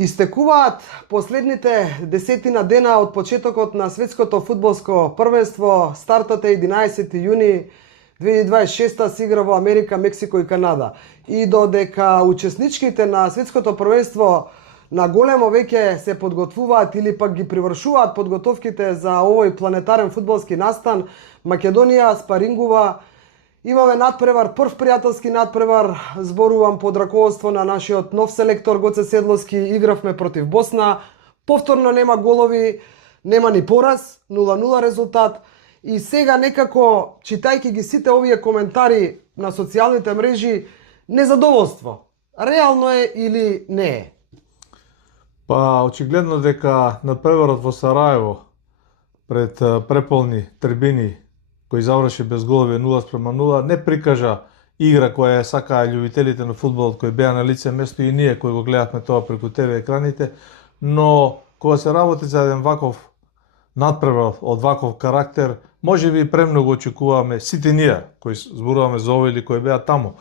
Истекуваат последните десетина дена од почетокот на светското фудбалско првенство. Стартот е 11 јуни 2026 се игра во Америка, Мексико и Канада. И додека учесничките на светското првенство на големо веќе се подготвуваат или пак ги привршуваат подготовките за овој планетарен фудбалски настан, Македонија спарингува. Имаме надпревар, прв пријателски надпревар, зборувам под раководство на нашиот нов селектор Гоце Седловски, игравме против Босна, повторно нема голови, нема ни пораз, 0-0 резултат. И сега некако, читајќи ги сите овие коментари на социјалните мрежи, незадоволство. Реално е или не е? Па, очигледно дека надпреварот во Сараево пред преполни трибини кој заврши без голови 0-0, не прикажа игра која ја сакаа љубителите на фудбалот кои беа на лице место и ние кои го гледавме тоа преку ТВ екраните, но кога се работи за еден ваков надпревар од ваков карактер, можеби премногу очекуваме сите ние кои зборуваме за ова или кои беа таму.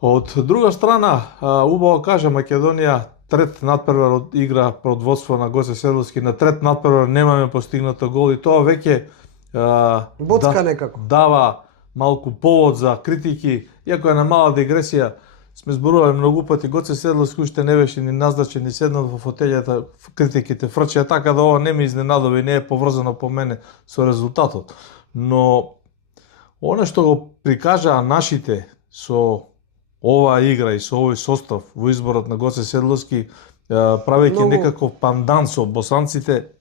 Од друга страна, убаво кажа Македонија, трет надпревар од игра под водство на Гоце Седловски, на трет надпревар немаме постигнато гол и тоа веќе боцка некако дава малку повод за критики, иако е на мала дигресија. Сме зборували многу пати, Гоце Седловски уште не беше ни назначен, ни седнал во фотелјата, критиките фрчеа, така да ова не ме изненадува и не е поврзано по мене со резултатот. Но она што го прикажаа нашите со оваа игра и со овој состав во изборот на Гоце Седловски, правејќи некаков пандан со босанците,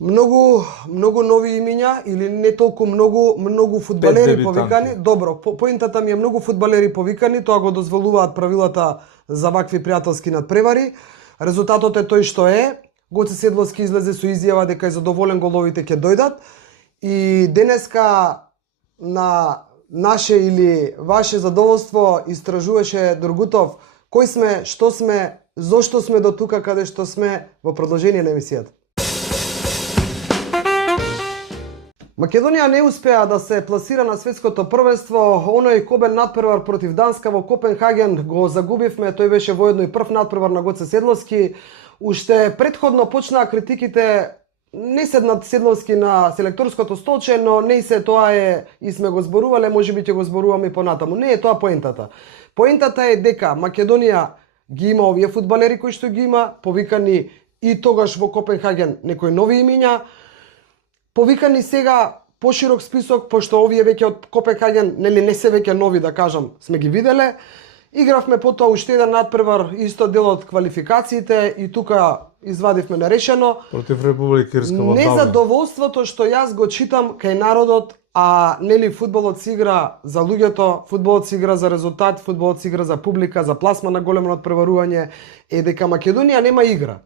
Многу нови имиња или не толку многу фудбалери повикани. Добро, поентата ми е многу фудбалери повикани, тоа го дозволуваат правилата за вакви пријателски надпревари. Резултатот е тој што е. Гоце Седловски излезе со изјава дека е задоволен, головите ќе дојдат. И денеска на наше или ваше задоволство истражуваше Другутов кој сме, што сме, зошто сме до тука каде што сме во продолжение на емисијата. Македонија не успеа да се пласира на светското првенство. Оној кобен надпревар против Данска во Копенхаген го загубивме. Тој беше воедно и прв надпревар на Гоце Седловски. Уште предходно почнаа критиките, не седнат Седловски на селекторското столче, но не се тоа е и сме го зборувале, можеби ќе го зборуваме и понатаму. Не е тоа поентата. Поентата е дека Македонија ги има овие фудбалери кои што ги има, повикани и тогаш во Копенхаген некои нови имиња. Повикани сега поширок список, пошто овие веќе од Копенхаген, не се веќе нови, да кажам, сме ги виделе. Игравме потоа уште еден надпревар, исто дел од квалификациите и тука извадивме нерешено. Против Република Ирска во Даблин. Незадоволството што јас го читам кај народот, а нели фудбалот се игра за луѓето, фудбалот се игра за резултат, фудбалот се игра за публика, за пласма на големо надпреварување, е дека Македонија нема игра.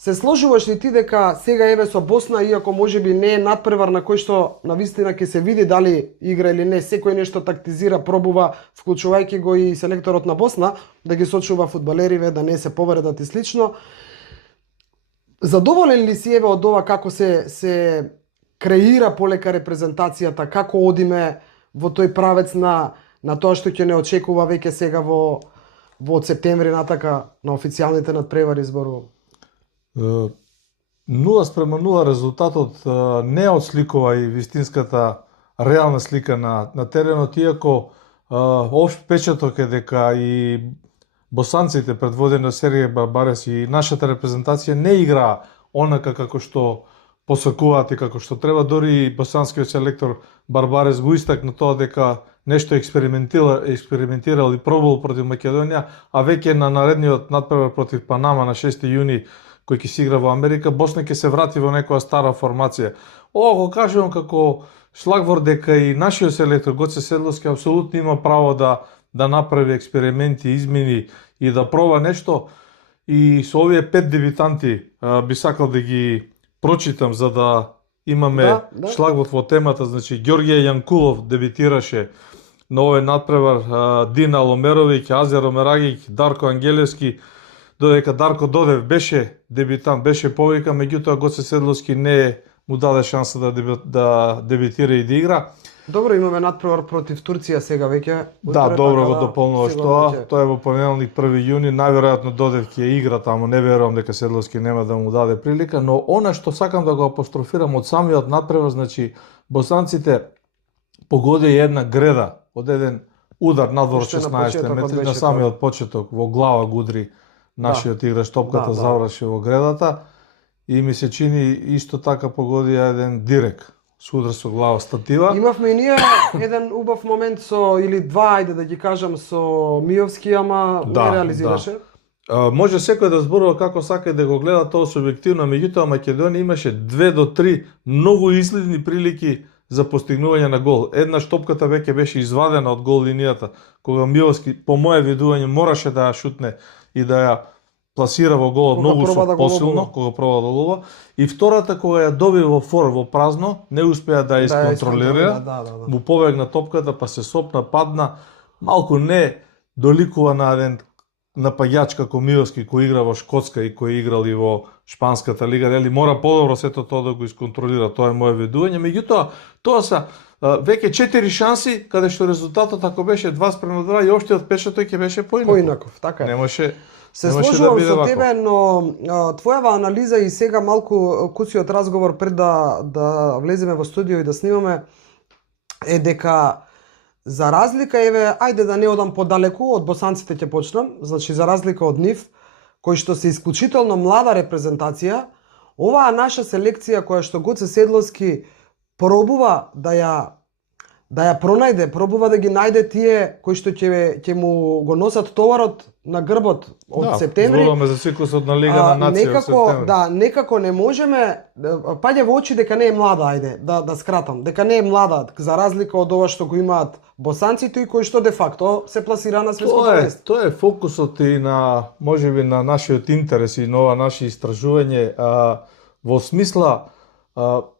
Се сложуваш ли ти дека сега еве со Босна, иако можеби не е надпревар на кој што навистина ќе се види дали игра или не, секој нешто тактизира, пробува, вклучувајќи го и селекторот на Босна, да ги сочува фудбалериве, да не се повредат и слично. Задоволен ли си еве од ова како се креира полека репрезентацијата, како одиме во тој правец на тоа што ќе не очекува веќе сега во септември натака на официјалните надпревари зборувам? 0-0 резултатот не отсликува и вистинската реална слика на теренот, иако општ печаток е дека и босанците предводени од Сергеј Барбарес и нашата репрезентација не играа онака како што посакуваат и како што треба. Дори и босанскиот селектор Барбарес го истакна тоа дека нешто експериментирал и пробувал против Македонија, а веќе на наредниот надпревар против Панама на 6 јуни кој ќе се игра во Америка, Босна ќе се врати во некоја стара формација. Ова го кажувам како шлагвор дека и нашиот селектор Гоце Седловски апсолутно има право да направи експерименти, измени и да проба нешто. И со овие 5 дебитанти би сакал да ги прочитам за да имаме шлагвор во темата. Значи, Ѓорѓе Јанкулов дебитираше на овој надпревар, Дина Ломеровиќ, Азер Омерагиќ, Дарко Ангелевски, додека Дарко Додев беше дебитант, беше повикан, меѓутоа Гоце Седловски не му даде шанса да дебитира и да игра. Добро, имаме надпревар против Турција сега веќе. Да, утре, добро така го дополнуваш сигурно тоа. Тоа е во понеделник 1 јуни, најверојатно додев ќе игра таму, не верувам дека Седловски нема да му даде прилика, но она што сакам да го апострофирам од самиот надпревар, значи босанците погодија една греда од еден удар надвор Уште на 16 почетокот метри, на беше самиот почеток во глава гудри нашиот играч, топката заврши во гредата и ми се чини исто така погодија еден дирек со удар со глава статива. Имавме и ние еден убав момент со или два, ајде да ги кажам, со Миовски, ама не реализираше. Може секој да зборува како сака и да го гледа тоа субјективно, меѓутоа Македонија имаше 2 до 3 многу изгледни прилики за постигнување на гол. Една топката веќе беше извадена од гол линијата, кога Миовски, по моје видување, мораше да ја шутне и да ја пласира во голот многу посилно, кога проба да голува. И втората, кога ја доби во фор, во празно, не успеа да ја исконтролира, му побегна топката, па се сопна, падна, малку не доликува на еден напаѓач како Миовски, кој игра во Шкотска и кој играл и во Шпанската лига, дали мора подобро сето тоа да го исконтролира, тоа е моје видување. Меѓутоа, тоа се веќе 4 шанси, каде што резултатот ако беше 2:2 и општиот печаток ќе беше поинаков, така е. Немаше се сложувам да со тебе, но твојава анализа и сега малку куциот разговор пред да влеземе во студио и да снимаме е дека за разлика, еве, ајде да не одам подалеку, од босанците ќе почнам, значи за разлика од нив, кои што се исклучително млада репрезентација, оваа наша селекција која што Гоце Седловски пробува да ја пронајде, пробува да ги најде тие кои што ќе му го носат товарот на грбот од септември. Зборуваме за циклусот на Лига на нација од септември. Да, некако не можеме, паѓа во очи дека не е млада, ајде, да скратам, дека не е млада, за разлика од ова што го имаат босанците и кои што де факто се пласира на светското место. Тоа е фокусот и на, можеби, на нашиот интерес и на ова наше истражување, во смисла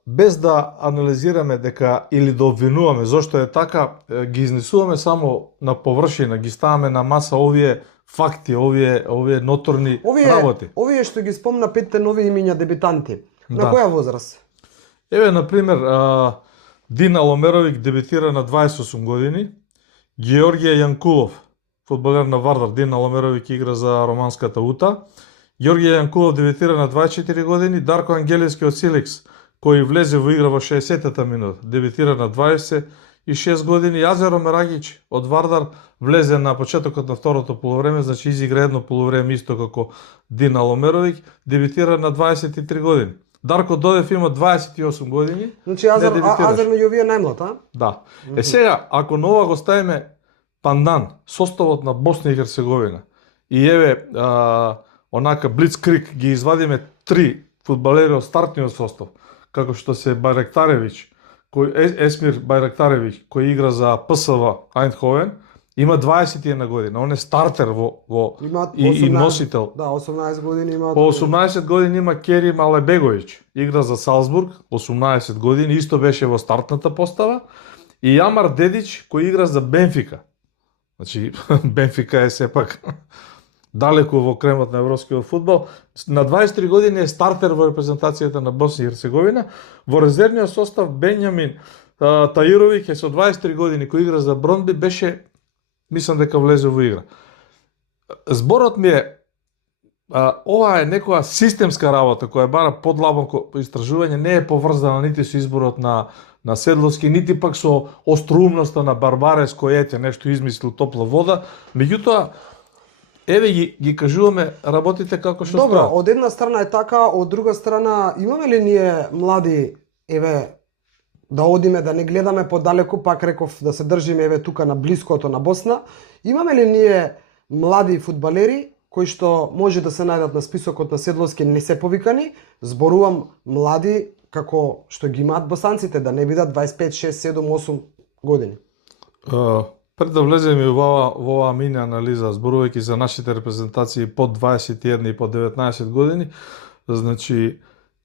без да анализираме дека или да обвинуваме зошто е така, ги изнесуваме само на површина, ги ставаме на маса овие факти, овие ноторни работи. Овие што ги спомна 5 нови имиња дебитанти. На која возраст? Еве, на пример, Дина Ломеровик дебитира на 28 години, Георгија Јанкулов, фудбалер на Вардар, Дина Ломеровик игра за романската Ута, Георгија Јанкулов дебитира на 24 години, Дарко Ангелевски од Силекс, кој влезе во игра во 60-та минута, дебитира на 26 години, Јазеро Мерагич од Вардар влезе на почетокот на второто полувреме, значи изигра едно полувреме исто како Дина Ломеровик, дебитира на 23 години. Дарко Додев има 28 години. Значи Азер меѓу овие најмлад, а? Да. Сега, ако на ова го ставиме пандан, составот на Босна и Херцеговина, и еве, онака блицкрик ги извадиме 3 фудбалери од стартниот состав, како што се Байрактаревич, Есмир Байрактаревич, кој игра за ПСВ Айндховен, има 21 година. Он е стартер и носител. Да, 18 години има. По 18 години има Керим Алебегович, игра за Салзбург, 18 години, исто беше во стартната постава. И Јамар Дедич, кој игра за Бенфика. Значи, Бенфика е сепак далеку во кремот на европскиот фудбал. На 23 години е стартер во репрезентацијата на Босна и Херцеговина. Во резервниот состав Бенјамин Таировик е со 23 години, кој игра за Бронби, беше, мислам дека влезе во игра. Зборот ми е, ова е некоја системска работа која бара подлабоко истражување, не е поврзана нити со изборот на Седловски, нити пак со остроумноста на Барбарес кој ете нешто измислил топла вода. Меѓутоа, еве ги кажуваме работите како што Добро, справа. од една страна е така, од друга страна имаме ли ние млади, еве, да одиме, да не гледаме подалеку, пак реков да се држиме еве тука на блиското на Босна, имаме ли ние млади фудбалери кои што може да се најдат на списокот на Седловски, не се повикани, зборувам млади како што ги имаат босанците, да не бидат 25, 6, 7, 8 години? Пред да влеземе во оваа мини анализа, зборувајќи за нашите репрезентации под 21 и под 19 години, значи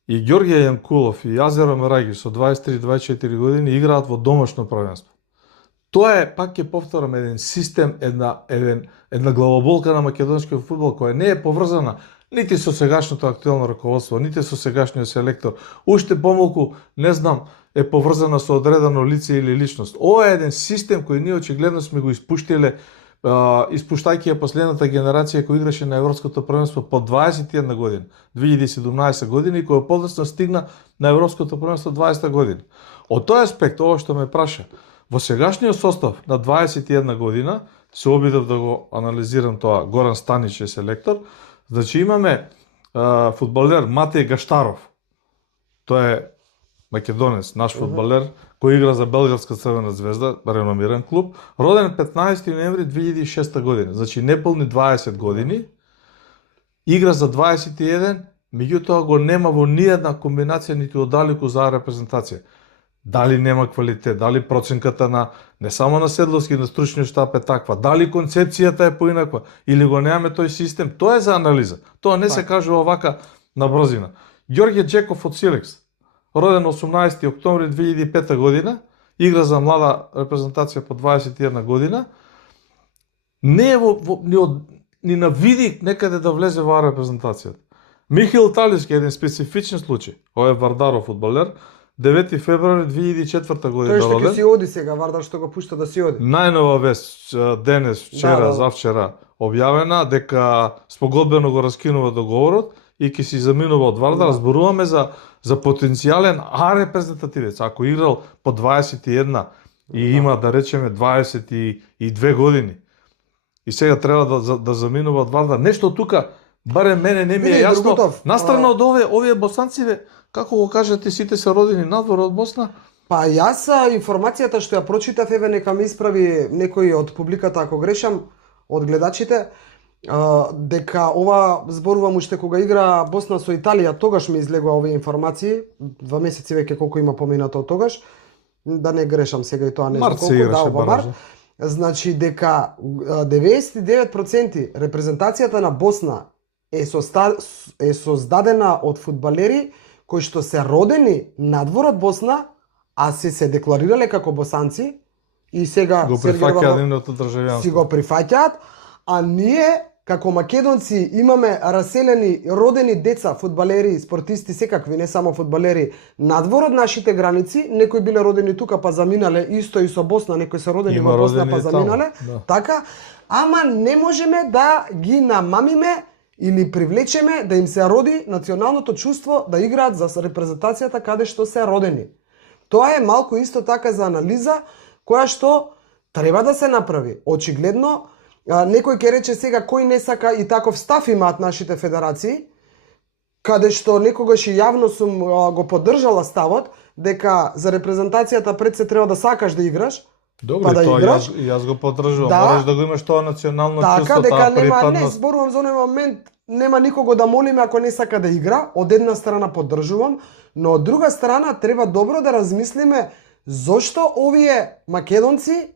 и Георгија Јанкулов и Јазеро Мерагич со 23-24 години играат во домашно првенство. Тоа е, пак ќе повторам, еден систем, една главоболка на македонскиот фудбал која не е поврзана нити со сегашното актуелно раководство, нити со сегашниот селектор. Уште помалку, не знам, е поврзана со одредено лице или личност. Ова е еден систем кој ние очигледно сме го испуштиле, испуштајќи ја последната генерација која играше на Европското првенство по 21 година, 2017 година и која подоцна стигна на Европското првенство 20 година. Од тој аспект, ова што ме праша, во сегашниот состав на 21 година, се обидов да го анализирам тоа, Горан Станич е селектор, значи имаме фудбалер Матеј Гаштаров. Тој е македонец, наш фудбалер, кој игра за Белградска Црвена звезда, реномиран клуб, роден 15 ноември 2006 година, значи неполни 20 години, игра за 21, меѓутоа го нема во ниедна комбинација ниту оддалеку за репрезентација. Дали нема квалитет, дали проценката на не само на седловски, на стручниот штаб е таква, дали концепцијата е поинаква или го немаме тој систем, тоа е за анализа. Тоа не се кажува вака на брзина. Ѓорѓе Джеков од Силекс, роден 18 октомври 2005 година, игра за млада репрезентација по 21 година, не е ни на видик некаде да влезе во репрезентацијата. Михаил Талиски е еден специфичен случај. Ој е Вардаров фудбалер, 9 февруари 2004 година Тој што роден. ќе си оди сега, Вардар што го пушта да си оди. Најнова вест денес, вчера, Да. завчера објавена дека спогодбено го раскинува договорот и ќе си заминува од Вардар. Зборуваме за потенцијален репрезентативец. Ако играл по 21 и има да речеме 22 години и сега треба да заминува од Вардар. Нешто тука барем мене не ми е Види, јасно. Другутов, Настрана од овие босанци, како го кажете, сите се родени надвор од Босна? Па јас информацијата што ја прочитав, еве нека ме исправи некој од публиката ако грешам, од гледачите, дека ова зборувам уште кога игра Босна со Италија, тогаш ми излегува овие информации, 2 месеци веќе колку има поминато од тогаш, да не грешам сега и тоа не знам Март се колку, играше ова баража. Значи дека 99% репрезентацијата на Босна е создадена од фудбалери кои што се родени надвор од Босна, а се декларирале како босанци и сега Го Сергеј прифаќаат Романов нивното си државјанство. го прифаќаат, а ние како македонци имаме раселени родени деца, фудбалери, спортисти секакви, не само фудбалери, надвор од нашите граници, некои биле родени тука па заминале, исто и со Босна, некои се родени Има во Босна родени па и таму, заминале, да. така, ама не можеме да ги намамиме или привлечеме да им се роди националното чувство да играат за репрезентацијата каде што се родени. Тоа е малку исто така за анализа која што треба да се направи. Очигледно, некој ќе рече сега кој не сака и таков став имаат нашите федерации, каде што некогаш и јавно сум го поддржала ставот дека за репрезентацијата пред се треба да сакаш да играш, Добре, па да тоа играш. јас го поддржувам. Да. Мораш да го имаш тоа национално Така чувство, дека таа нема, не припадност. зборувам за оној момент, нема никого да молиме ако не сака да игра, од една страна поддржувам, но од друга страна треба добро да размислиме зошто овие македонци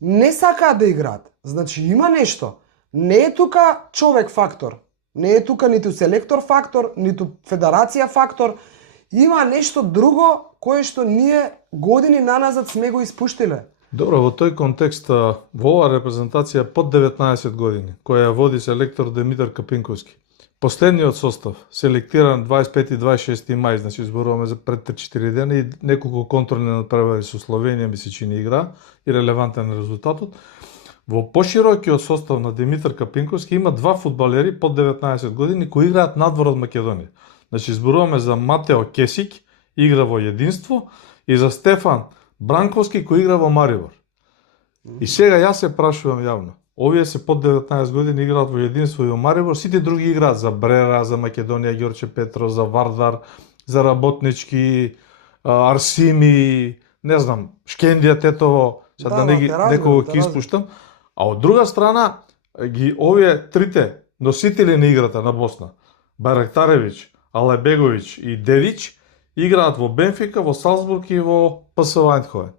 не сакаат да играат. Значи има нешто. Не е тука човек фактор. Не е тука ниту селектор фактор, ниту федерација фактор. Има нешто друго кое што ние години наназад сме го испуштиле. Добро, во тој контекст, во оваа репрезентација под 19 години, која ја води селектор Димитар Капинковски, последниот состав, селектиран 25 и 26 мај, значи зборуваме за пред 3-4 дена и неколку контролни надпревари со Словенија, ми се чини игра и релевантен резултатот. Во поширокиот состав на Димитар Капинковски има два фудбалери под 19 години кои играат надвор од Македонија. Значи зборуваме за Матео Кесик, игра во Единство, и за Стефан Бранковски кој игра во Марибор. И сега јас се прашувам јавно. Овие се под 19 години играат во Единство и во Марибор, сите други играат за Брера, за Македонија, Ѓорче Петров, за Вардар, за Работнички, Арсими, не знам, Шкендија Тетово, сега да не ги некого ќе испуштам. А од друга страна, овие трите носители на играта на Босна, Байрактаревич, Алебегович и Дедич, играат во Бенфика, во Салцбург и во ПСВ Айндховен.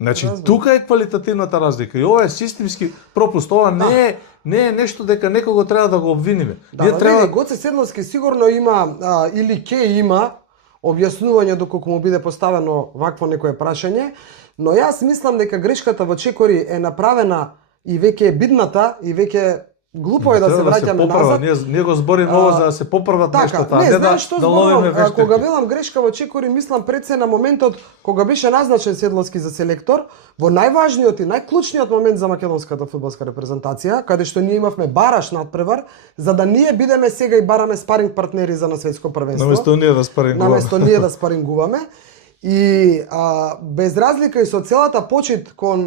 Значи, тука е квалитативната разлика и ова е системски пропуст. Ова не е нешто дека некого треба да го обвиниме. Да, треба... Гоце Седловски сигурно има или ќе има објаснување доколку му биде поставено вакво некое прашање, но јас мислам дека грешката во Чекори е направена и веќе е бидната и веќе глупо е да се враќаме назад. Ние го збориме ово за да се поправат нештата, не, а не знаеш што да ловиме вештирки. кога велам грешка во Чекори, мислам пред се на моментот кога беше назначен Седловски за селектор, во најважниот и најклучниот момент за македонската фудбалска репрезентација, каде што ние имавме бараш надпревар, за да ние бидеме сега и бараме спаринг партнери за на светско првенство. Наместо ние да спарингуваме. И без разлика и со целата почит кон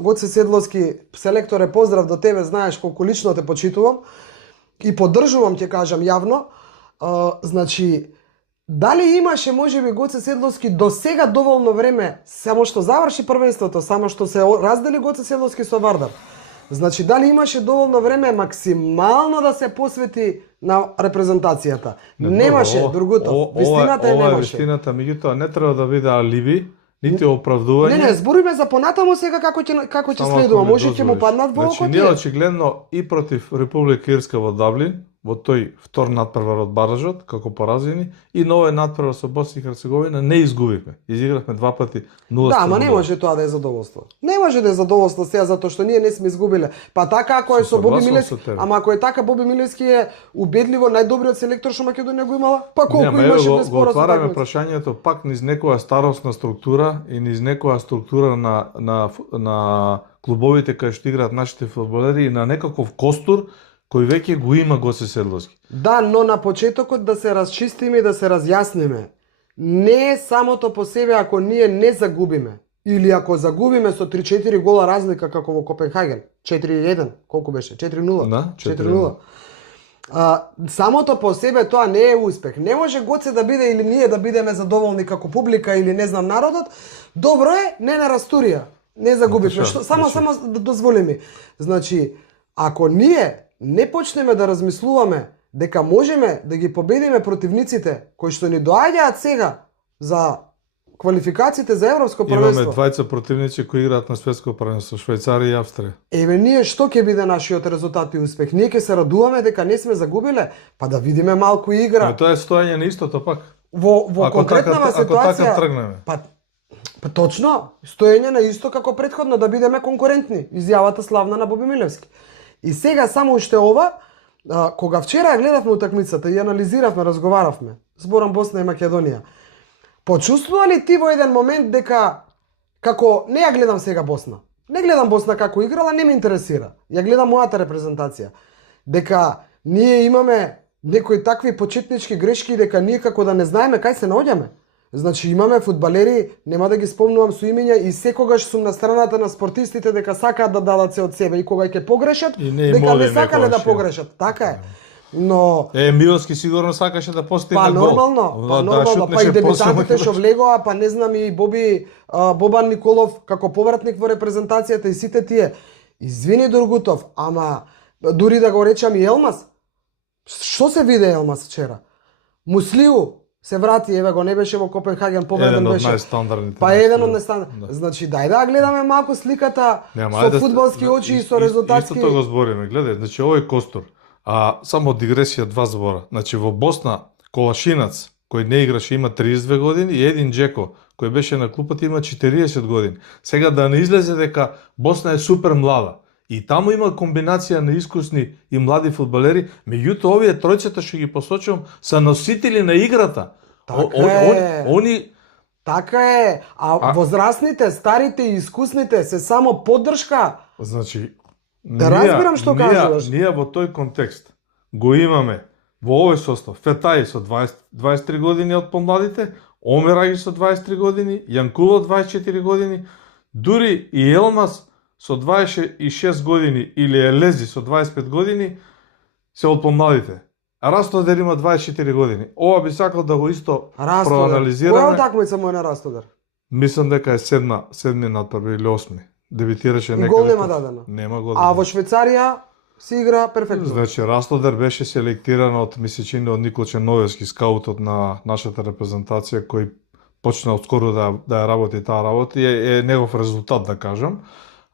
Гоце Седловски, селекторе, поздрав до тебе, знаеш колку лично те почитувам и поддржувам, ќе кажам јавно. Значи, дали имаше можеби Гоце Седловски до сега доволно време, само што заврши првенството, само што се раздели Гоце Седловски со Вардар? Значи, дали имаше доволно време максимално да се посвети на репрезентацијата? Немаше, другото. Вистината е немаше. Ова е вистината, меѓутоа не треба да биде алиби, нити оправдување. Не, збориме за понатаму сега како ќе следува. Може ќе му паднат во окото. Значи, ние очигледно и против Република Ирска во Даблин, во тој втор надпревар од баражот, како поразени, и на овој надпревар со Босна и Херцеговина не изгубивме. Изигравме 2 пати 0-0. Да, ама не може тоа да е задоволство. Не може да е задоволство сега затоа што ние не сме изгубиле. Па така ако е со Боби Милевски, ама ако е така Боби Милевски е убедливо најдобриот селектор што Македонија го имала, па колку имаше без споразум. Го отвараме прашањето пак низ некоја старосна структура и низ некоја структура на клубовите кај што играат нашите фудбалери и на некаков костур кој веќе го има Гоце Седловски. Да, но на почетокот да се расчистиме и да се разјасниме. Не е самото по себе ако ние не загубиме. Или ако загубиме со 3-4 гола разлика како во Копенхаген. 4-1, колку беше? 4-0? Да, 4-0. Самото по себе тоа не е успех. Не може Гоце да биде или ние да бидеме задоволни како публика или не знам народот. Добро е, не на растурија. Не загубивме. Само да дозволи ми. Значи, ако ние не почнеме да размислуваме дека можеме да ги победиме противниците кои што ни доаѓаат сега за квалификациите за европско првенство. Имаме двајца противници кои играат на светско првенство, Швајцарија и Австрија. Еве ние што ќе биде нашиот резултат и успех? Ние ќе се радуваме дека не сме загубиле, па да видиме малку игра. Но тоа е стоење на истото пак. Во конкретнава ситуација. Ако така тргнеме. Па точно, стоење на исто како претходно да бидеме конкурентни. Изјавата славна на Боби Милевски. И сега само уште ова, кога вчера гледавме утакмицата и анализиравме, разговаравме, зборам Босна и Македонија, почувствува ли ти во еден момент дека, како, не ја гледам сега Босна, не гледам Босна како играла, не ме интересира, ја гледам мојата репрезентација, дека ние имаме некои такви почетнички грешки, дека ние како да не знаеме кај се наоѓаме. Значи имаме фудбалери, нема да ги спомнувам со имења и секогаш сум на страната на спортистите дека сакаат да дадат се од себе и кога ќе погрешат, дека не сакале да погрешат. Така е. Но Миловски сигурно сакаше да постигне гол. Нормално, па и дебютантите што влегоа, па не знам и Бобан Николов како повратник во репрезентацијата и сите тие. Извини Дургутов, ама дури да го речам и Елмас. Што се виде Елмас вчера? Муслиу се врати, еве го не беше во Копенхаген, победен беше. Еден од најстандардните. Па еден од најстандардните. Значи, дај да гледаме малку сликата со фудбалски очи и со резултатски. Истото го збориме, гледај, значи овој костур. Само дигресија 2 збора. Значи во Босна Колашинац кој не играше има 32 години и Един Джеко кој беше на клупата има 40 години. Сега да не излезе дека Босна е супер млада. И таму има комбинација на искусни и млади фудбалери, меѓутоа овие тројцата што ги посочувам се носители на играта. Така е. А возрастните, старите и искусните се само поддршка. Значи, да разбирам што кажуваш. Ние во тој контекст го имаме во овој состав Фетај со 23 години од помладите, Омераги со 23 години, Јанкуло 24 години, дури и Елмас со 26 години или Елези со 25 години се од помладите. А Растодер има 24 години. Ова би сакал да го исто проанализираме. Која утакмица му е на Растодер? Мислам дека е седми надпрв или 8. Дебитираше некаде. Гол нема дадено. Нема гол. А во Швајцарија си игра перфектно. Значи Растодер беше селектиран од мисечине од Никол Черновевски, скаутот на нашата репрезентација кој почна отскоро да ја работи таа работа и е негов резултат да кажам.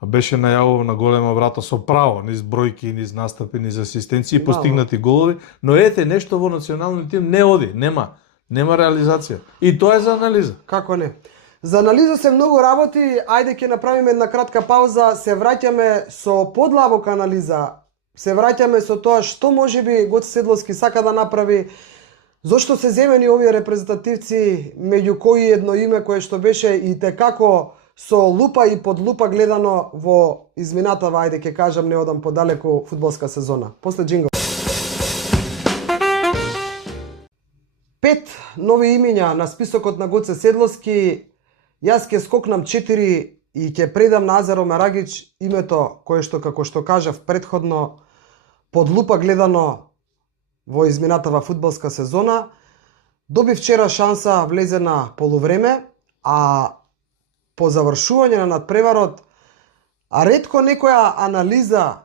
Беше најавуван на голема врата со право, низ бројки, низ настапи, низ асистенции, постигнати голови, но ете нешто во националниот тим не оди, нема реализација. И тоа е за анализа. Како не? За анализа се многу работи, ајде ќе направиме една кратка пауза, се враќаме со подлабока анализа се враќаме со тоа што можеби Гоце Седловски сака да направи, зошто се земени овие репрезентативци, меѓу кои едно име кое што беше и текако со лупа и под лупа гледано во изминатава, ајде ќе кажам, не одам подалеку, фудбалска сезона. После джингл. 5 нови имиња на списокот на Гоце Седловски. Јас ќе скокнам 4 и ќе предам на Азар Омерагич, името кое што, како што кажав претходно, под лупа гледано во изминатава фудбалска сезона. Доби вчера шанса, влезе на полувреме, а по завршување на надпреварот, а ретко некоја анализа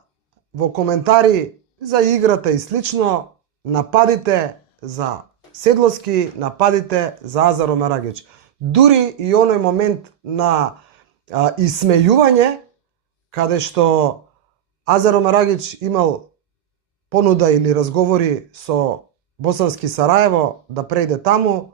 во коментари за играта и слично, нападите за Седловски, нападите за Азар Омерагич. Дури и оној момент на исмејување, каде што Азар Омерагич имал понуда или разговори со Босански Сараево да прејде таму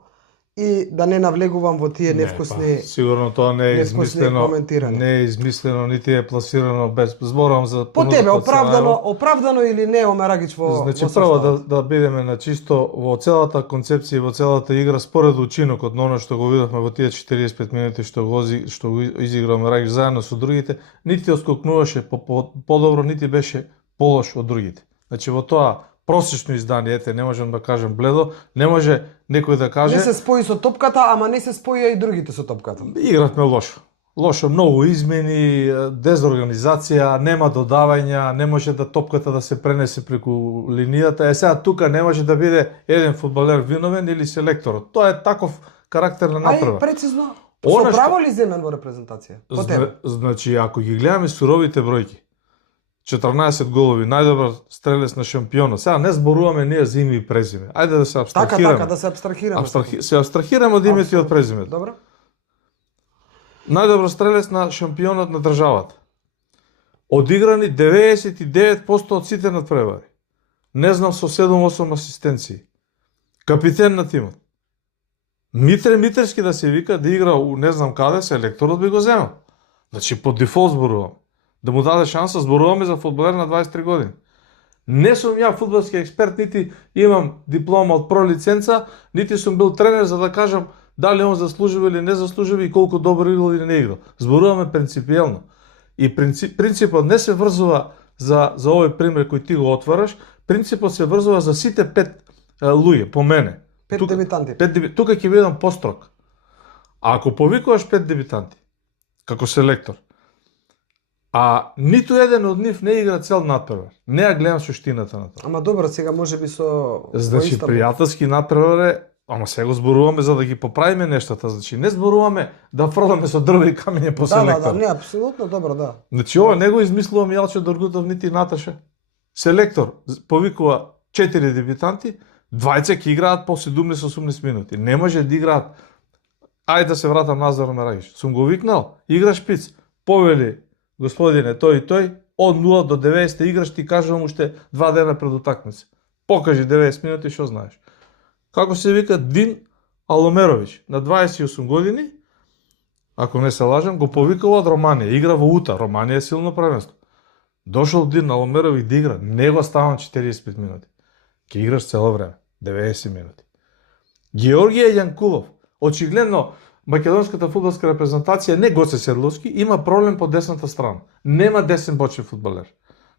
и да не навлегувам во тие невкусни сигурно тоа не е измислено, коментирање. не е измислено, нити е пласирано без зборам за По тебе оправдано или не Омерагич во значи во прво составот? да бидеме на чисто во целата концепција и во целата игра според учинокот на оно што го видовме во тие 45 минути што го изигра Омерагич заедно со другите, нити оскокнуваше подобро, нити беше полош од другите. Значи во тоа просечно издание, не можам да кажам бледо, не може некој да каже... Не се спои со топката, ама не се споија и другите со топката. Игравме лошо. Лошо, многу измени, дезорганизација, нема додавања, не може да топката да се пренесе преку линијата. Сега тука не може да биде еден фудбалер виновен или селекторот. Тоа е таков карактер на направа. Ај, прецизно. Она Со право ли земен во репрезентација? По тебе? Значи, ако ги гледаме суровите бројки, 14 голови, најдобар стрелец на шампионот. Сега не зборуваме ние за име и презиме. Ајде да се абстрахираме. Така, да се абстрахираме. Се абстрахираме од името и од презимето. Добро. Најдобар стрелец на шампионот на државата. Одиграни 99% од сите надпревари. Не знам, со 7-8 асистенции. Капитен на тимот. Митре Митерски да се вика да игра у не знам каде, селекторот би го земал. Значи по дефолт зборувам. Да му даде шанса, зборуваме за фудбалер на 23 години. Не сум ја фудбалски експерт, нити имам диплома од про лиценца, нити сум бил тренер за да кажам дали он заслужува или не заслужува и колку добро играл или не играл. Зборуваме принципиелно. И принципот не се врзува за овој пример кој ти го отвараш, принципот се врзува за сите 5 луѓе, по мене. 5 дебитанти. Тука ќе бидам построг. А ако повикуваш 5 дебитанти, како селектор, а ниту еден од нив не игра цел надпревар. Не ја гледам суштината на тоа. Ама добро, сега можеби со... Значи, пријателски надпревар е, ама сега го зборуваме за да ги поправиме нештата. Значи, не зборуваме да фрламе со дрва и камење по селектор. Да, не, апсолутно добро, да. Значи, ова не го измислувам Јалчо Доргутов нити Наташа. Селектор повикува 4 дебютанти, двајца ќе играат по 17-18 минути. Не може да играат. Ајде да се вратам на Азар Омерагич. Сум го викнал, игра шпиц. Повели господине, тој и тој, од 0 до 90 играш, ти кажувам уште 2 дена пред утакмица. Покажи 90 минути, што знаеш. Како се вика Дин Аломерович, на 28 години, ако не се лажам, го повикува од Романија, игра во УТА, Романија е силно првенство. Дошол Дин Аломерович да игра, не го ставам 45 минути. Ке играш цело време, 90 минути. Георгија Јанкулов, очигледно македонската фудбалска репрезентација, не Гоце Седловски, има проблем по десната страна. Нема десен бочен фудбалер.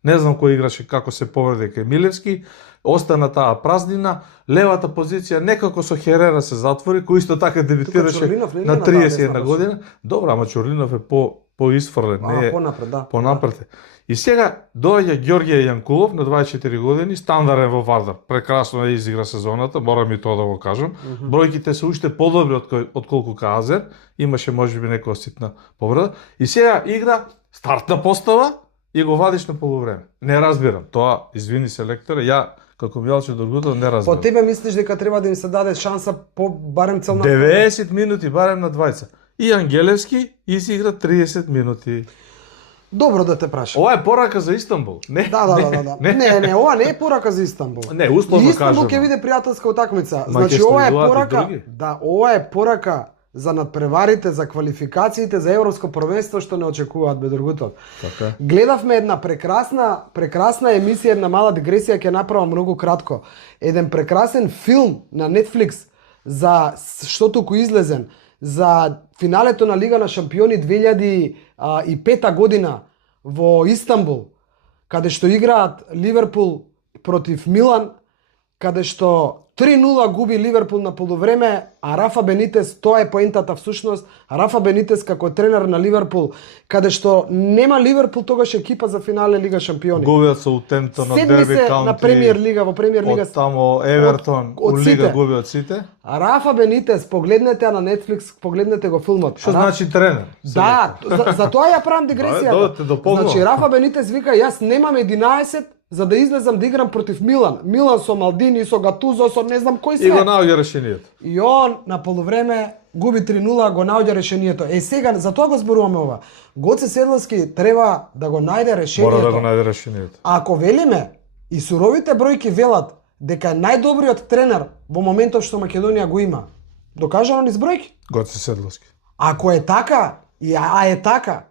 Не знам кој играше, како се повреди кај Милевски, остана таа празнина, левата позиција некако со Херера се затвори, кој исто така дебютираше на 31 година. Добро, ама Чорлинов е по-исфрлен, не е понапред, да. Понапред. И сега доаѓа Георгија Јанкулов на 24 години, стандарен во Вардар. Прекрасно ја изигра сезоната, морам и тоа да го кажам. Бројките се уште подобри од колку Азер, имаше можеби некоја ситна повреда. И сега игра стартна постава и го вадиш на полувреме. Не разбирам. Тоа, извини селекторе, ја како Јалчо Доргутов не разбирам. По тебе мислиш дека треба да им се даде шанса по барем цел на 90 минути барем на двајца. И Ангелевски изигра 30 минути. Добро да те прашам. Ова е порака за Истанбул. Не. Да. Не, ова не е порака за Истанбул. Не, условно кажано. Истанбул ќе биде пријателска утакмица. Значи ова е порака. Да, ова е порака за надпреварите, за квалификациите, за европско првенство што не очекуваат бе другото. Така. Гледавме една прекрасна емисија, една мала дигресија ќе направам многу кратко. Еден прекрасен филм на Netflix за што туку излезен за финалето на Лига на шампиони 2005 година во Истанбул, каде што играат Ливерпул против Милан, каде што 3-0 губи Ливерпул на полувреме, а Рафа Бенитес, тоа е поентата всушност, Рафа Бенитес како тренер на Ливерпул, каде што нема Ливерпул тогаш екипа за финале Лига шампиони. Губиат се у Темто на Седми Дерби се Каунти. на Премиер Лига, во Премиер Лига. Од тамо Евертон, од у Лига сите. губи од сите. А Рафа Бенитес, погледнете на Netflix, погледнете го филмот. Што значи тренер? Да, за тоа ја правам дигресијата. Додете до полно. Значи Рафа Бенитес вика јас немам 11 за да излезам да играм против Милан. Милан со Малдини, со Гатузо, со не знам кој И го све. наоѓа решението. И он на полувреме губи 3-0, го наоѓа решението. Сега за тоа го зборуваме ова. Гоце Седловски треба да го најде решението. Мора да го најде решението. Ако велиме и суровите бројки велат дека е најдобриот тренер во моментов што Македонија го има, докажано низ бројки. Гоце Седловски. Ако е така, а е така,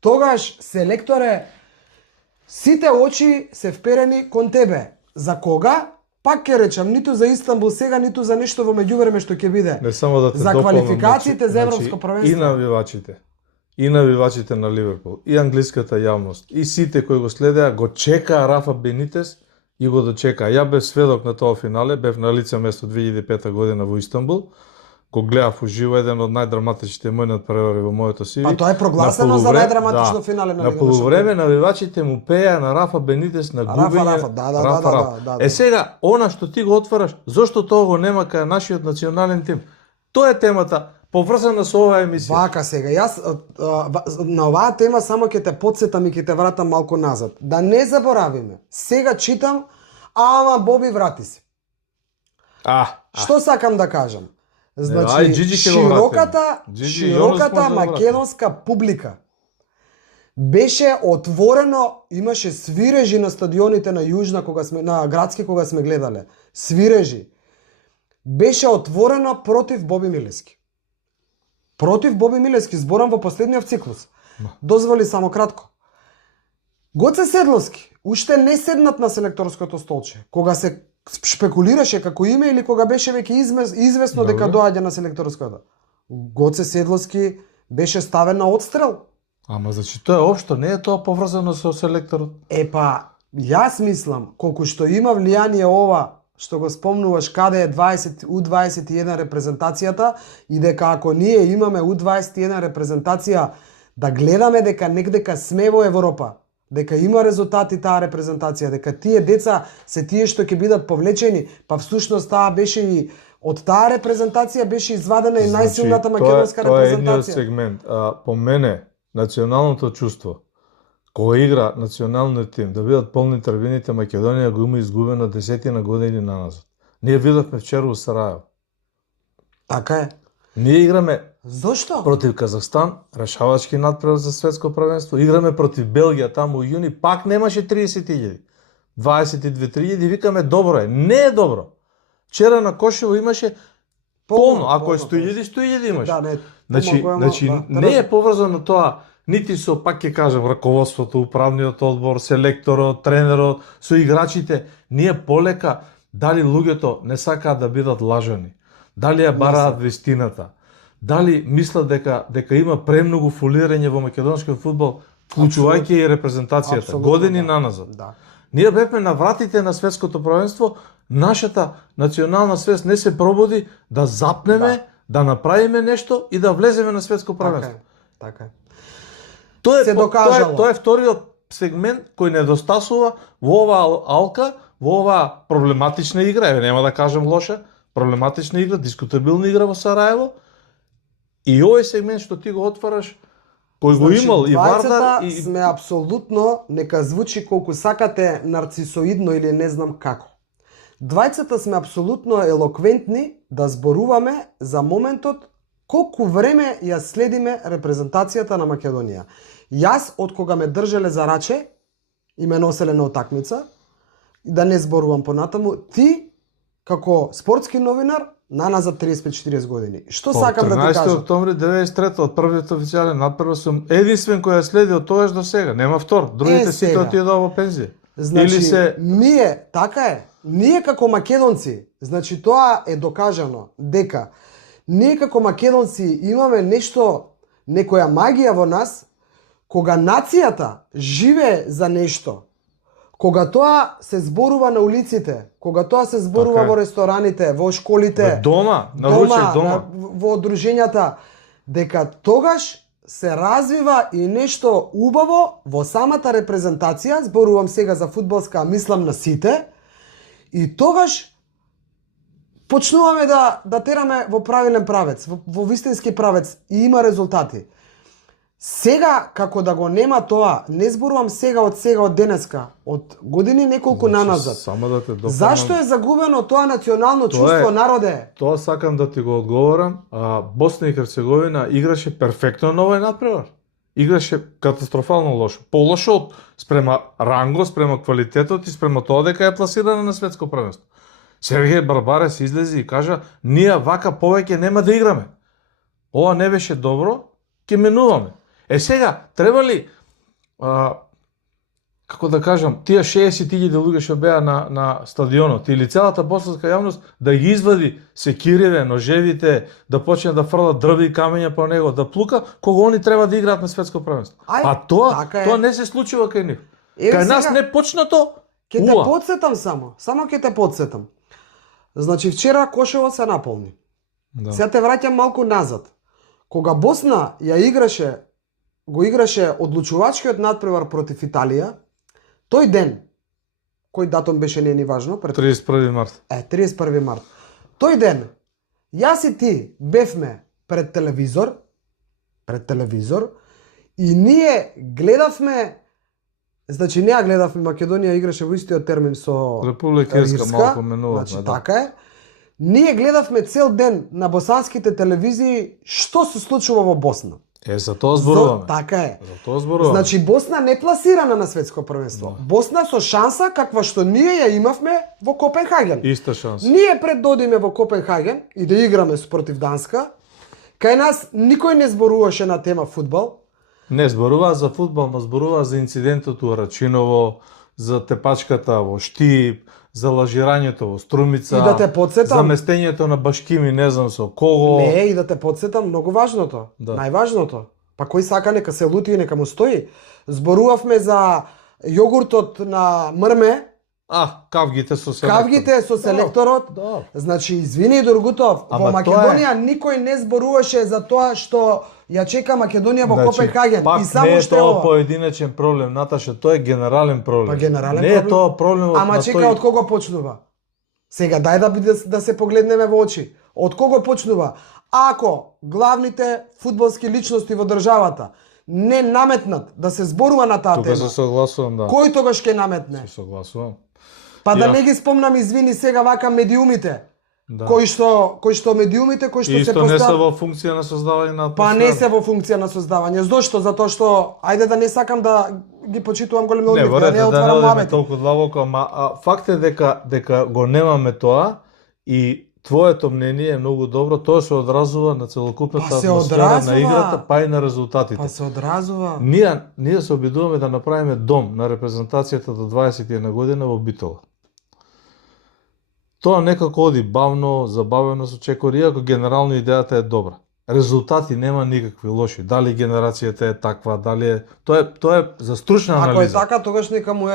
тогаш селекторе сите очи се вперени кон тебе. За кога? Пак ќе речам, ниту за Истанбул сега, ниту за нешто во меѓувреме што ќе биде. Не само да те За дополнам, квалификациите за значи, европско првенство. И навивачите на Ливерпул, и англиската јавност, и сите кои го следеа, го чекаа Рафа Бенитес и го дочекаа. Ја бев сведок на тоа финале, бев на лице место 2005 година во Истанбул, го гледав уживо, еден од најдраматичните мои надпревари во моето CV. Па тоа е прогласено за најдраматично финале на Лига На полувреме навивачите му пеа на Рафа Бенитес на губење. Рафа, да. Сега, она што ти го отвараш, зошто тоа го нема кај нашиот национален тим? Тоа е темата, поврзана со оваа емисија. Вака сега, јас на оваа тема само ќе те потсетам и ќе те вратам малку назад. Да не заборавиме. Сега читам, ама Боби врати се. Што сакам да кажам? Значи, широката македонска публика беше отворено, имаше свирежи на стадионите на Јужна на градски кога сме гледале. Свирежи. Беше отворено против Боби Милевски. Против Боби Милевски, зборам во последниот циклус. Дозволи само кратко. Гоце Седловски уште не седнат на селекторското столче. Кога се шпекулираше како име или кога беше веќе известно дека доаѓа на селекторското. Гоце Седловски беше ставен на отстрел. Ама значи тоа е општо, не е тоа поврзано со селекторот? Јас мислам, колку што има влијание ова, што го спомнуваш каде е U21 репрезентацијата и дека ако ние имаме U21 репрезентација да гледаме дека некдека сме во Европа, дека има резултати таа репрезентација, дека тие деца се тие што ќе бидат повлечени, па всушност таа беше и од таа репрезентација беше извадена и најсилната македонска репрезентација. Тоа е едниот репрезентација. сегмент. По мене, националното чувство, кога игра националниот тим, да бидат полни трибините, Македонија го има изгубено десетина години наназад. Ние видовме вчера во Сараево. Така е. Ние играме Зошто? против Казахстан, решавачки надпревар за светско првенство, играме против Белгија таму во јуни, пак немаше 30.000. 22.000, викаме добро е. Не е добро. Вчера на Кошево имаше полно, ако е 100.000 имаше. Да, не. Значи не е поврзано тоа нити со, пак ќе кажам, раководството, управниот одбор, селекторот, тренерот, со играчите. Ние полека дали луѓето не сакаат да бидат лажани. Дали ја бараат вистината. Дали мислат дека има премногу фолирање во македонскиот фудбал, вклучувајќи и репрезентацијата, години наназад. Да. Ние бевме на вратите на светското првенство, нашата национална свест не се пробуди да запнеме, да направиме нешто и да влеземе на светско првенство. Така е. Тоа е вториот сегмент кој недостасува во оваа алка, во оваа проблематична игра, нема да кажем лоша, проблематична игра, дискутабилна игра во Сараево. И овој сегмент што ти го отвараш, кој го имал и Вардар и сме апсолутно, нека звучи колку сакате нарцисоидно или не знам како. Двајцата сме апсолутно елоквентни да зборуваме за моментот колку време ја следиме репрезентацијата на Македонија. Јас од кога ме држеле за раче и ме носеле на утакмица, да не зборувам понатаму, ти како спортски новинар наназад 35-40 години. Што Па, сакам да ти 13 кажам? октомври 93 од првиот официјален надпревар сум единствен кој ја следи од тогаш до сега. Нема втор. Другите сите сега. отидоа во пензија. Значи, Или се ние, така е, ние како македонци, значи тоа е докажано дека ние како македонци имаме нешто, некоја магија во нас, кога нацијата живее за нешто, кога тоа се зборува на улиците, кога тоа се зборува Така е. во рестораните, во школите, дома, на ручек дома. во одруженијата, дека тогаш се развива и нешто убаво во самата репрезентација, зборувам сега за фудбалска, а мислам на сите, и тогаш почнуваме да тераме во правилен правец, во вистински правец и има резултати. Сега, како да го нема тоа, не зборувам сега од денеска, од години неколку наназад. Само да те допълнам. Зашто е загубено тоа национално Тоа чувство, е- народе? Тоа сакам да ти го одговорам. Босна и Херцеговина играше перфектно на овој надпревар. Играше катастрофално лошо. Полошо од спрема ранго, спрема квалитетот и спрема тоа дека е пласирана на светско првенство. Сергеј Барбарес излезе и кажа: "Ние вака повеќе нема да играме. Ова не беше добро, ќе менуваме." Сега, треба ли, како да кажам, тие 60.000 луѓе што беа на стадионот или целата боснска јавност да ги извади секириве, ножевите, да почне да фрлат дрви и камења по него, да плука, кога они треба да играат на светско првенство. А тоа, така е. тоа не се случува кај нив. Еве Кај нас сега- не почнато, Ке те уа. подсетам само ќе те подсетам. Значи вчера Кошево се наполни. Да. Сега те враќам малку назад. Кога Босна го играше одлучувачкиот надпревар против Италија, тој ден, кој датум беше не е ни важно, 31 март. 31 март. Тој ден, јас и ти бевме пред телевизор и ние гледавме, значи не ја гледавме, Македонија играше во истиот термин со Република Ирска Ирска, малку менува. значи така е. Ние гледавме цел ден на босанските телевизии што се случува во Босна. За тоа зборуваме. Така е. За тоа зборуваме. Значи Босна не пласирана на светско првенство. Босна со шанса каква што ние ја имавме во Копенхаген. Иста шанса. Ние пред да одиме во Копенхаген и да играме спротив Данска, кај нас никој не зборуваше на тема фудбал. Не зборуваа за фудбал, но зборуваа за инцидентот у Рачиново, за тепачката во Штип, за лажирањето во Струмица, И да те подсетам- за местењето на Башкими, не знам со кого. Не, и да те подсетам многу важното. Да. Најважното. Па кој сака нека се лути и нека му стои. Зборувавме за јогуртот на Мрме, Кавгите со селекторот. кавгите со селекторот. Да. Значи, извини Дургутов, Ама во тоа Македонија никој не зборуваше за тоа што ја чека Македонија во Копенхаген. Пак И само не е што тоа поединечен проблем, Наташа, тоа е генерален проблем. Па генерален не е проблем. тоа проблемот Ама на чека, тој... од кого почнува? Сега, да се погледнеме во очи. Од кого почнува? Ако главните фудбалски личности во државата не наметнат да се зборува на таа Тука тема, се согласувам, да. кој тогаш ќе наметне? Се согласувам. Па да Ја. не ги спомнам, извини сега вака медиумите, Да. кои што медиумите кои што се Исто не се постават. во функција на создавање на Па атмосфера. не се во функција на создавање. Зошто? Затоа што, ајде да не сакам да ги почитувам големи Не, одбивки, во да ред не да не отварам одиме муабети. толку длабоко, ама факт е дека го немаме тоа и твоето мнение е многу добро, тоа се одразува на целокупната Па се атмосфера одразува. на играта, па и на резултатите. Па се одразува. Ние се обидуваме да направиме дом на репрезентацијата до 21 година во Битола. Тоа некако оди бавно, забавено со чекор, иако генерално идејата е добра. Резултати нема никакви лоши. Дали генерацијата е таква, дали е... Тоа е за стручна Ако е анализа. така, тогаш нека му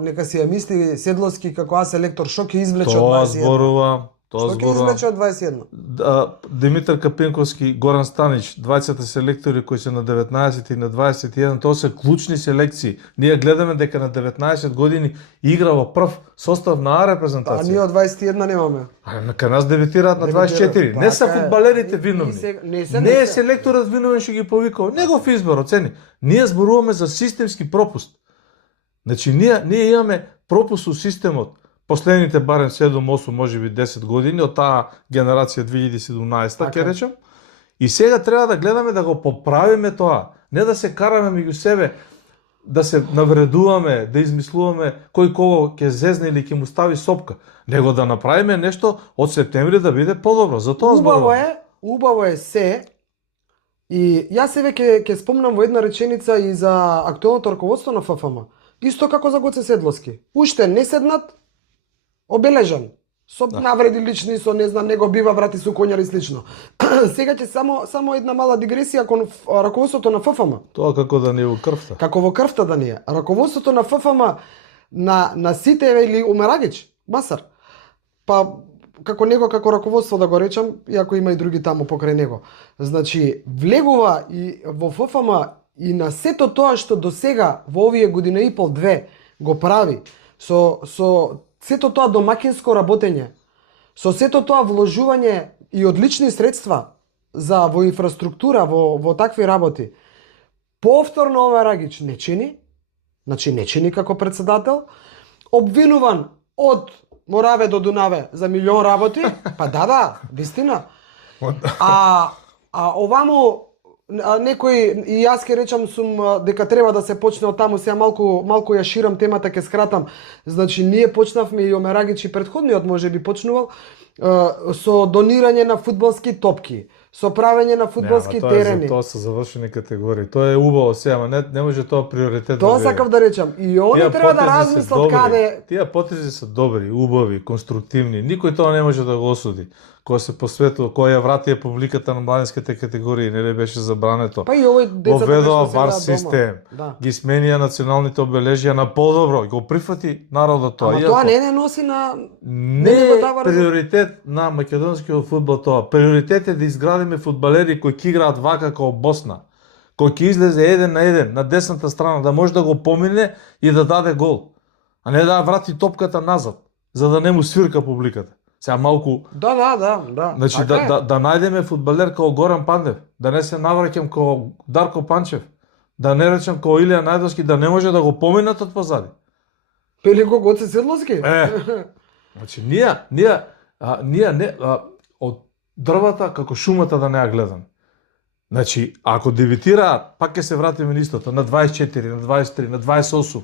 нека си ја мисли Седловски како аз селектор, што ќе извлече од Тоа 21. зборува, тоа Што ќе зборува. извлече од 21? Димитар Капинковски, Горан Станич, двајцата селектори кои се на 19 и на 21, тоа се клучни селекции. Ние гледаме дека на 19 години игра во прв состав на А А репрезентација. ние од 21 немаме. Кај нас дебитираат на 24. Не се Така е. фудбалерите виновни. Не е селекторот виновен што ги повикал. Негов избор, оцени. Ние зборуваме за системски пропуст. Значи, ние имаме пропуст у системот. Последните барем 7-8, можеби 10 години, од таа генерација 2017, Така. ќе речем. И сега треба да гледаме да го поправиме тоа. Не да се караме меѓу себе. да се навредуваме, да измислуваме кој кого ќе зезне или ќе му стави сопка, него да направиме нешто од септември да биде подобро. За тоа убаво е се. И јас себе ќе спомнам во една реченица и за актуелното раководство на ФФМ. Исто како за Гоце Седловски. Уште не седнат, обележан. Со навреди лични, со не знам, него бива брати со конјари и слично. Сега ќе само една мала дигресија кон раководството на ФФМ. Тоа како да не е во крвта. Како во крвта да не е. Раководството на ФФМ на сите или Умерагич, Масар. Па како него како раководство да го речам, иако има и други таму покрај него. Значи, влегува и во ФФМ и на сето тоа што до сега во овие година и пол две го прави со сето тоа домакинско работење, со сето тоа вложување и одлични средства во инфраструктура, во такви работи. Повторно Умерагич не чини, значи не чини како председател, обвинуван од Мораве до Дунаве за милион работи, па да, вистина. А оваму некој, и јас ќе речам сум дека треба да се почне од таму, сега малку ја ширам темата, ќе скратам. Значи ние почнавме и Умерагич и претходниот можеби почнувал со донирање на фудбалски топки, со правење на фудбалски терени. Тоа се завршени категории. Тоа е убаво сега, ама не може тоа приоритет. Тоа сакав да речам. И они треба да размислат каде. Тие потези се добри, убави, конструктивни. Никој тоа не може да го осуди. Кој се посветува, кој ја врати публиката на младинските категории, не беше забрането. Па и овој децата воведува вар систем, ги сменија националните обележја на подобро, го прифати народот тоа. Ама тоа не носи на не е приоритет на македонскиот фудбал тоа. Приоритет е да изградиме фудбалери кои ќе играат вака како Босна, кој ќе излезе 1-1 на десната страна, да може да го помине и да даде гол, а не да врати топката назад, за да не му свирка публиката. Сега малку. Да. Значи да најдеме фудбалер како Горан Пандев, да не се навраќам како Дарко Панчев, да не речам како Илија Најдовски, да не може да го поминат од позади. Пели го Гоце Седловски? Значи ние не од дрвата како шумата да не ја гледам. Значи ако дебитираат, пак ќе се вратиме на истото, на 24, на 23, на 28.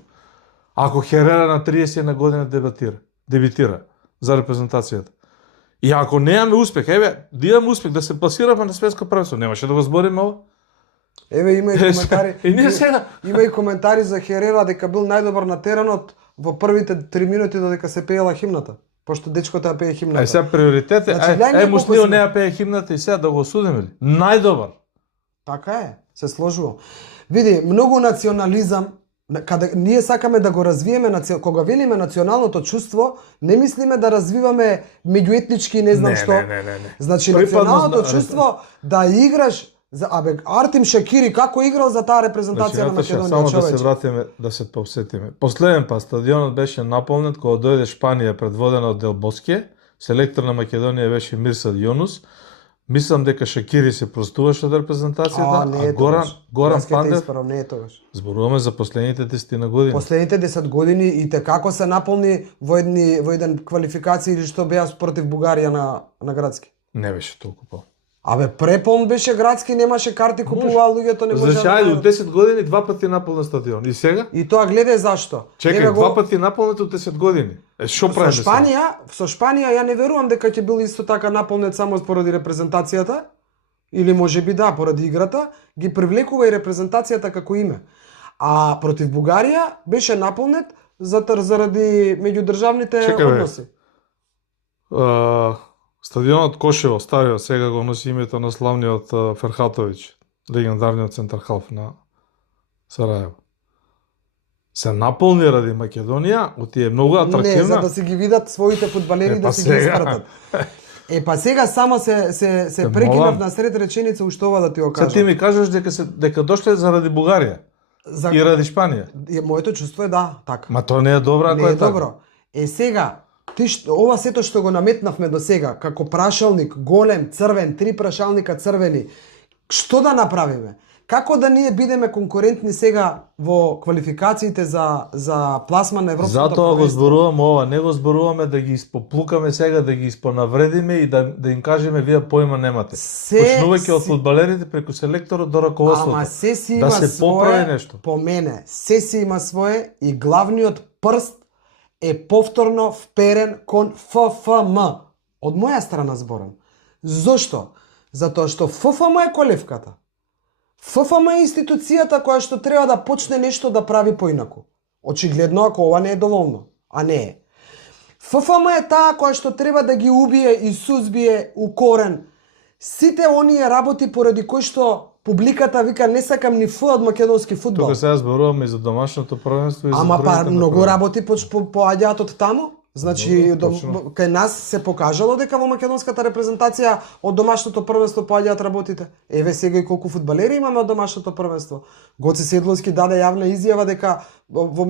Ако Херера на 30 година дебитира за репрезентацијата. И ако немаме успех, да имаме успех да се пласираме на светско првенство, немаше да го збориме ова. Има и коментари. И ние сега има и коментари за Херера дека бил најдобар на теренот во првите 3 минути додека се пеела химната, пошто дечкото ја пее химната. Сега приоритет е, Муснил не ја пее химната и сега да го осудиме ли? Најдобар. Така е, се сложува. Види, многу национализам, каде ние сакаме да го развиеме, кога велиме националното чувство, не мислиме да развиваме меѓуетнички не знам што. Не. Значи националното чувство да играш за Артем Шакири како играл за таа репрезентација на Македонија, само човече. да се вратиме, да се посетиме. Последен пат стадионот беше наполнет кога дојде Шпанија предводена од Дел Боске, селектор на Македонија беше Мирсад Јунус. Мислам дека Шакири се простуваше од репрезентацијата, а Горан Пандев не е тогаш. Зборуваме за последните 10 години. Последните 10 години и како се наполни во еден квалификација или што беа против Бугарија на градски. Не беше толку по. Преполн беше градски, немаше карти, купуваа луѓето, не можеа. Значи, ајде, од 10 години 2 пати наполнет стадион. И сега? И тоа гледај зашто. Чекај, 2 пати наполнет од 10 години. Што прави? Со Шпанија ја не верувам дека ќе бил исто така наполнет само поради репрезентацијата, или можеби да, поради играта, ги привлекува и репрезентацијата како име. А против Бугарија беше наполнет заради меѓудржавните односи. Стадионот Кошево, стариот, сега го носи името на славниот Ферхатовиќ, легендарниот центар халф на Сараево. Се наполни ради Македонија, отие многу атрактивна. Не, за да си ги видат своите фудбалери да си ги испратат. Па сега само се прекинав на сред реченица уште ова да ти го кажам. Се ти ми кажеш дека дошле заради Бугарија и ради Шпанија. Моето чувство е да, така. Ма тоа не е добро ако е така. Добро. Сега ова сето што го наметнавме до сега, како прашалник, голем, црвен, 3 прашалника црвени, што да направиме? Како да ние бидеме конкурентни сега во квалификациите за пласма на европското Затоа го првенство? зборуваме ова, не го зборуваме да ги испоплукаме сега, да ги испонавредиме и да им кажеме вие поима немате. Почнувајќи од фудбалерите преку селекторот до раководството. Ама се си да има се поправи свое, нешто. по мене, се си има свое и главниот прст е повторно вперен кон ФФМ. Од моја страна зборам. Зошто? Затоа што ФФМ е колевката. ФФМ е институцијата која што треба да почне нешто да прави поинаку. Очигледно ако ова не е доволно, а не е. ФФМ е таа која што треба да ги убие и сузбие у корен сите оние работи поради кои што публиката вика не сакам ни Ф од македонски фудбал. Тука сега зборуваме и за домашното првенство и за Ама па другите многу направи. работи поаѓаат од таму. Значи, Добро, точно. кај нас се покажало дека во македонската репрезентација од домашното првенство поаѓаат работите. Еве сега и колку фудбалери имаме од домашното првенство. Гоце Седловски даде јавна изјава дека во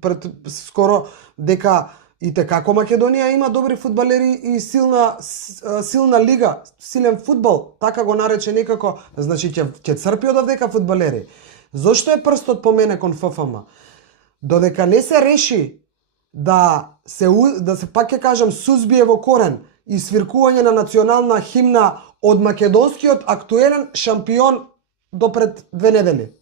пред скоро дека и како Македонија има добри фудбалери и силна лига, силен фудбал, така го нарече некако, значи ќе црпи од овдека фудбалери. Зошто е прстот по мене кон ФФМ? Додека не се реши да се пак ќе кажам сузбие во корен и свиркување на национална химна од македонскиот актуелен шампион до пред 2 недели.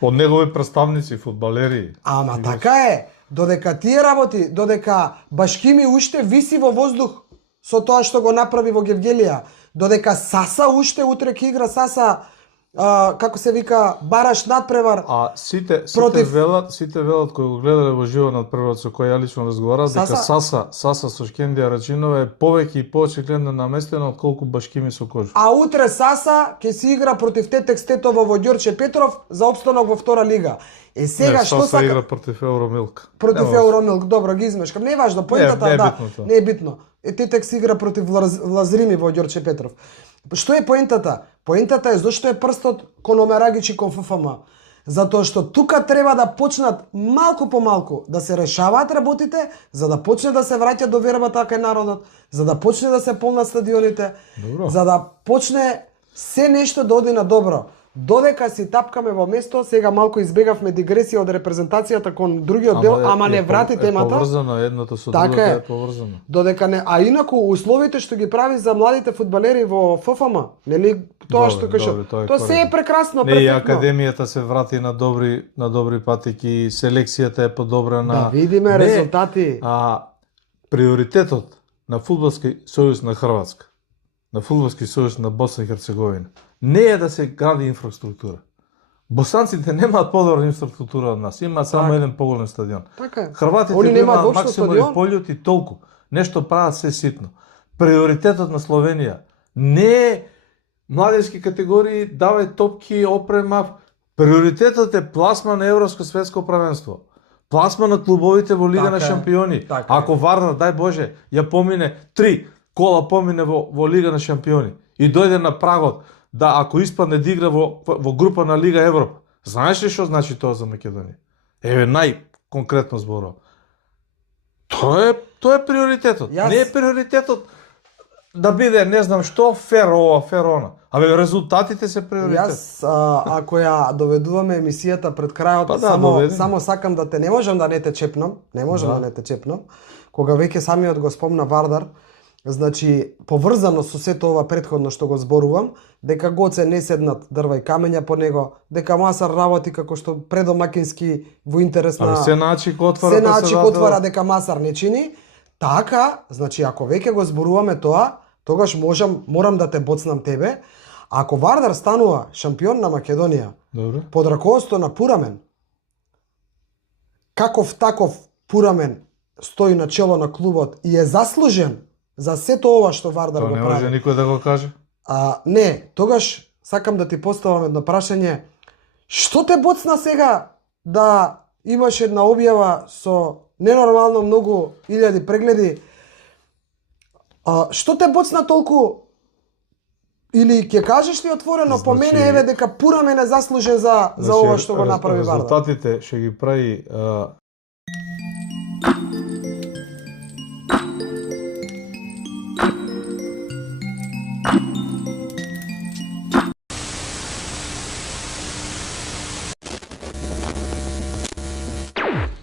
Од негови представници, фудбалери. Ама така е, додека тие работи, додека Башкими уште виси во воздух со тоа што го направи во Гевгелија, додека Саса уште утре ќе игра Саса, како се вика, бараш надпревар. А сите против- велат кои го гледале во живо надпреварот со кој ја лично разговарав дека Саса со Шкендија Рачинова е повеќе и повеќе гледна наместена отколку Башкими со Кожу. А утре Саса ќе се игра против Тетек Стетово во Ѓорче Петров за опстанок во втора лига. Сега што Саса сака игра против Евромилк. против Нема Евромилк, добро ги измешкам. Не е важно, поентата не е да, битно тоа. не е битно. Тетек се игра против Лазрими во Ѓорче Петров. Што е поентата? Поентата е зошто е прстот кон Омерагич и кон ФФМ. Затоа што тука треба да почнат малку по малку да се решаваат работите, за да почне да се враќа довербата кај народот, за да почне да се полнат стадионите, Добро. за да почне се нешто да оди на добро. Додека си тапкаме во место, сега малку избегавме дигресија од репрезентацијата кон другиот дел, ама не врати темата. Поврзано едното со Така другото е. е поврзано. Додека не, а инаку условите што ги прави за младите фудбалери во ФФМ, нели тоа Добре, што кажа, добре, тоа е тоа се е коректно. прекрасно, Не, и перфектно. академијата се врати на добри патеки, селекцијата е подобрена. Да видиме Не, резултати. А приоритетот на Фудбалски сојуз на Хрватска, на Фудбалски сојуз на Босна и Херцеговина, не е да се гради инфраструктура. Босанците немаат подобра инфраструктура од нас, имаат само Така. еден поголем стадион. Така е. Хрватите Они немаат имаат воопшто максимум стадион. полјот и толку. Нешто прават се ситно. Приоритетот на Словенија не е младински категории, давај топки, опрема. Приоритетот е пласма на Европско светско првенство. Пласма на клубовите во Лига Така на е. шампиони. Така е. Ако Вардар, дај Боже, ја помине 3 кола помине во Лига на шампиони и дојде на прагот да ако испадне да игра во група на Лига Европа. Знаеш ли што значи тоа за Македонија? Еве најконкретно зборувам. Тоа е приоритетот. Јас- Не е приоритетот да биде не знам што фер ова, фер она. Абе резултатите се приоритет. Јас, ако ја доведуваме емисијата пред крајот, Па да, доведеме. само сакам да те, не можам да не те чепнам, да не те чепнам, кога веќе самиот го спомна Вардар, значи, поврзано со сето ова претходно што го зборувам, дека Гоце не седнат дрва и камења по него, дека Масар работи како што предомакински во интерес на... Абе се научи ко отвара се да научи се отвара дека Масар не чини, така, значи ако веќе го зборуваме тоа, тогаш морам да те боцнам тебе. Ако Вардар станува шампион на Македонија Добре. под раководство на Пурамен, каков таков Пурамен стои на чело на клубот и е заслужен за сето ова што Вардар Тоа го не може прави. никој да го каже. Не, тогаш сакам да ти поставам едно прашање. Што те боцна сега да имаш една објава со ненормално многу илјади прегледи? Што те боцна толку? Или ќе кажеш ли отворено, по Значи, мене еве дека Пурамен е заслужен за ова што го направи Вардар? Резултатите ќе ги прави